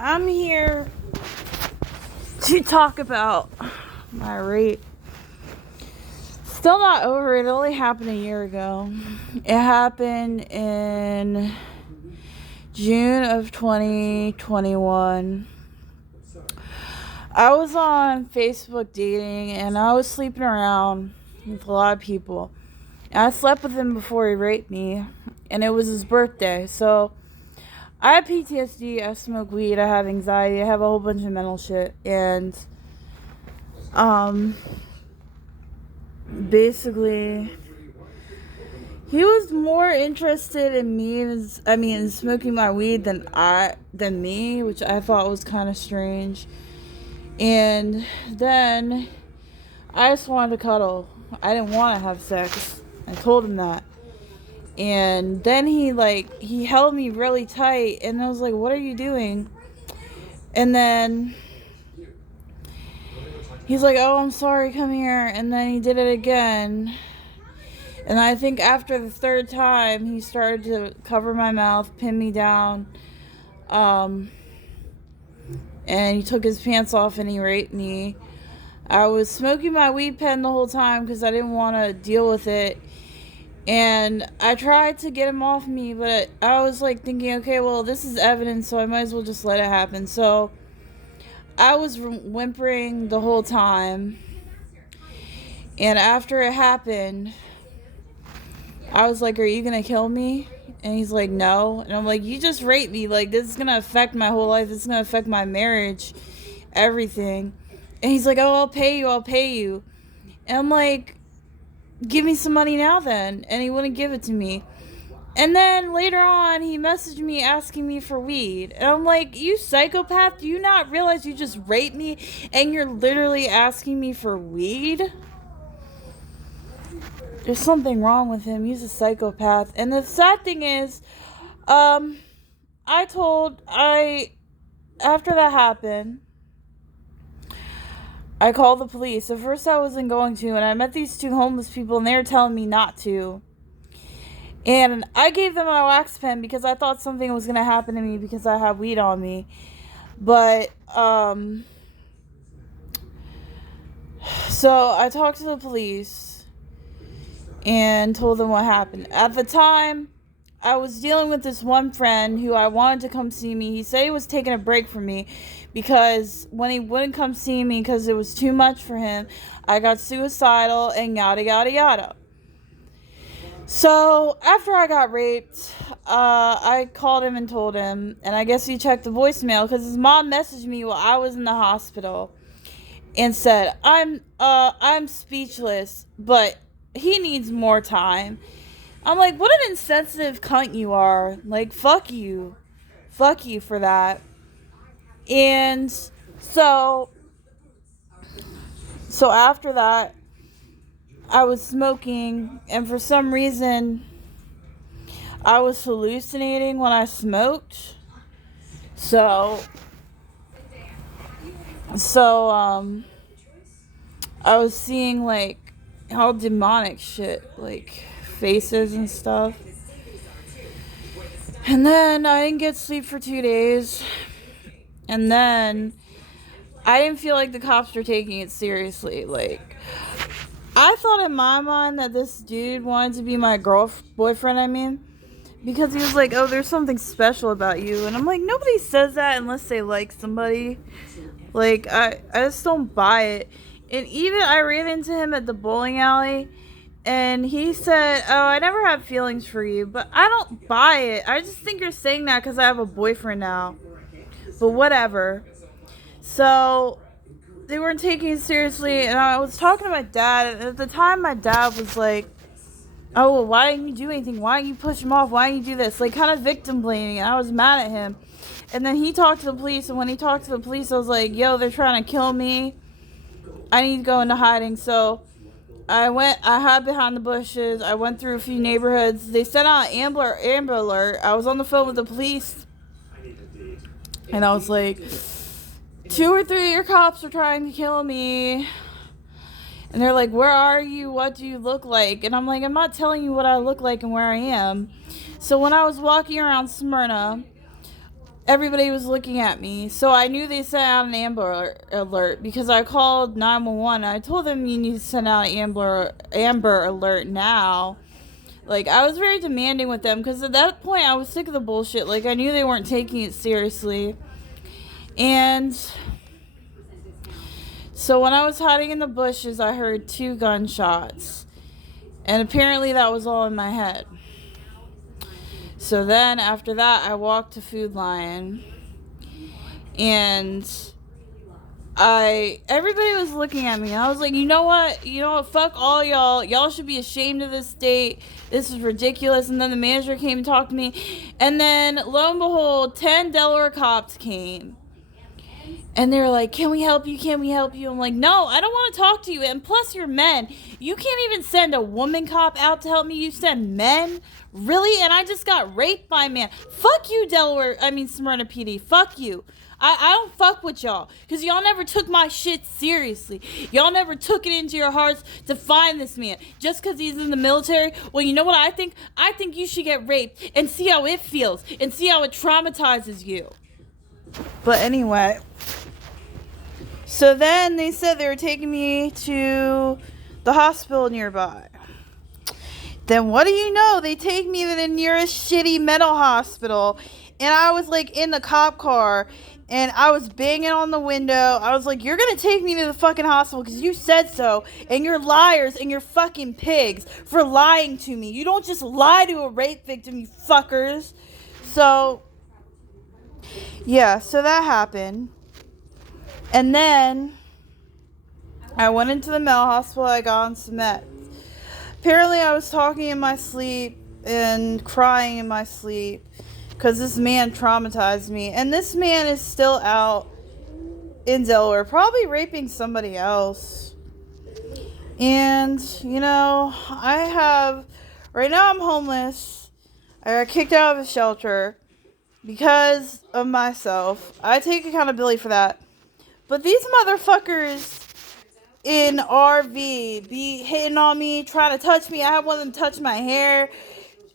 I'm here to talk about my rape. Still not over it. It only happened a year ago. It happened in June of 2021. I was on Facebook dating and I was sleeping around with a lot of people. And I slept with him before he raped me, and it was his birthday. So I have PTSD, I smoke weed, I have anxiety, I have a whole bunch of mental shit, and basically he was more interested in me in smoking my weed than me, which I thought was kind of strange. And then I just wanted to cuddle. I didn't want to have sex. I told him that. And then he held me really tight, and I was like, "What are you doing?" And then he's like, "Oh, I'm sorry, come here." And then he did it again. And I think after the third time, he started to cover my mouth, pin me down. And he took his pants off and he raped me. I was smoking my weed pen the whole time because I didn't want to deal with it. And I tried to get him off me, but I was like thinking, okay, well, this is evidence, so I might as well just let it happen. So I was whimpering the whole time. And after it happened, I was like, "Are you gonna kill me?" And he's like, "No." And I'm like, "You just raped me. Like, this is gonna affect my whole life. This is gonna affect my marriage, everything." And he's like, "Oh, I'll pay you." And I'm like, "Give me some money now then." And he wouldn't give it to me. And then later on, he messaged me asking me for weed. And I'm like, "You psychopath, do you not realize you just raped me and you're literally asking me for weed?" There's something wrong with him. He's a psychopath. And the sad thing is, after that happened, I called the police. At first I wasn't going to, and I met these two homeless people, and they were telling me not to. And I gave them my wax pen because I thought something was going to happen to me because I have weed on me. But, so I talked to the police and told them what happened. At the time, I was dealing with this one friend who I wanted to come see me. He said he was taking a break from me because when he wouldn't come see me because it was too much for him, I got suicidal and yada yada yada. So after I got raped, I called him and told him, and I guess he checked the voicemail because his mom messaged me while I was in the hospital and said, I'm speechless, but he needs more time." I'm like, "What an insensitive cunt you are. Like, fuck you. Fuck you for that." And so after that, I was smoking, and for some reason, I was hallucinating when I smoked. So I was seeing, like, all demonic shit, like faces and stuff. And then I didn't get sleep for 2 days. And then I didn't feel like the cops were taking it seriously. Like, I thought in my mind that this dude wanted to be my boyfriend, because he was like, "Oh, there's something special about you." And I'm like, nobody says that unless they like somebody. Like, I just don't buy it. And even I ran into him at the bowling alley, and he said, "Oh, I never had feelings for you." But I don't buy it. I just think you're saying that because I have a boyfriend now. But whatever. So they weren't taking it seriously, and I was talking to my dad, and at the time my dad was like, "Oh, well, why didn't you do anything? Why didn't you push him off? Why didn't you do this?" Like, kind of victim blaming, and I was mad at him. And then he talked to the police, and when he talked to the police, I was like, "Yo, they're trying to kill me. I need to go into hiding." So I hid behind the bushes. I went through a few neighborhoods. They sent out an Amber Alert. I was on the phone with the police, and I was like, 2 or 3 of your cops are trying to kill me. And they're like, "Where are you? What do you look like?" And I'm like, "I'm not telling you what I look like and where I am." So when I was walking around Smyrna, everybody was looking at me. So I knew they sent out an Amber Alert because I called 911. I told them you need to send out an Amber Alert now. Like, I was very demanding with them because at that point I was sick of the bullshit. Like, I knew they weren't taking it seriously. And so when I was hiding in the bushes, I heard 2 gunshots. And apparently that was all in my head. So then after that, I walked to Food Lion. And everybody was looking at me. I was like, you know what? Fuck all y'all. Y'all should be ashamed of this state. This is ridiculous. And then the manager came and talked to me. And then, lo and behold, 10 Delaware cops came. And they were like, can we help you? Can we help you? I'm like, no, I don't want to talk to you. And plus, you're men. You can't even send a woman cop out to help me. You send men? Really? And I just got raped by a man. Fuck you, Smyrna PD. Fuck you. I don't fuck with y'all. Because y'all never took my shit seriously. Y'all never took it into your hearts to find this man. Just because he's in the military. Well, you know what I think? I think you should get raped and see how it feels. And see how it traumatizes you. But anyway. So then they said they were taking me to the hospital nearby. Then what do you know? They take me to the nearest shitty mental hospital. And I was like in the cop car. And I was banging on the window. I was like, you're going to take me to the fucking hospital because you said so. And you're liars and you're fucking pigs for lying to me. You don't just lie to a rape victim, you fuckers. So, yeah, so that happened. And then I went into the mental hospital. I got on some meds. Apparently, I was talking in my sleep and crying in my sleep because this man traumatized me. And this man is still out in Delaware, probably raping somebody else. And, right now I'm homeless. I got kicked out of a shelter because of myself. I take accountability for that. But these motherfuckers in RV be hitting on me, trying to touch me. I had one of them touch my hair,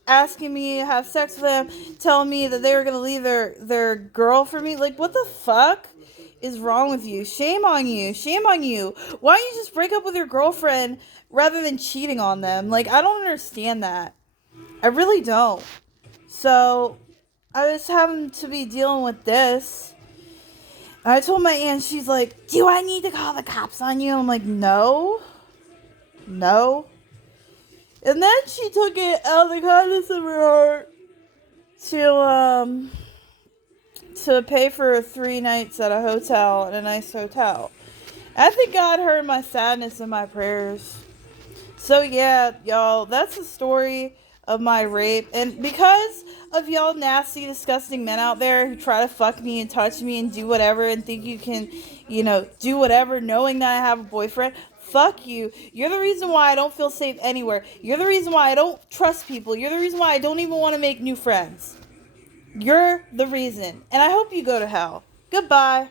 asking me to have sex with them, telling me that they were going to leave their girl for me. Like, what the fuck is wrong with you? Shame on you. Shame on you. Why don't you just break up with your girlfriend rather than cheating on them? Like, I don't understand that. I really don't. So, I just happen to be dealing with this. I told my aunt, she's like, do I need to call the cops on you? I'm like, no. And then she took it out of the kindness of her heart to pay for 3 nights at a hotel, in a nice hotel. I think God heard my sadness and my prayers. So yeah, y'all, that's the story of my rape. And because of y'all nasty, disgusting men out there who try to fuck me and touch me and do whatever and think you can, do whatever knowing that I have a boyfriend, fuck you. You're the reason why I don't feel safe anywhere. You're the reason why I don't trust people. You're the reason why I don't even want to make new friends. You're the reason. And I hope you go to hell. Goodbye.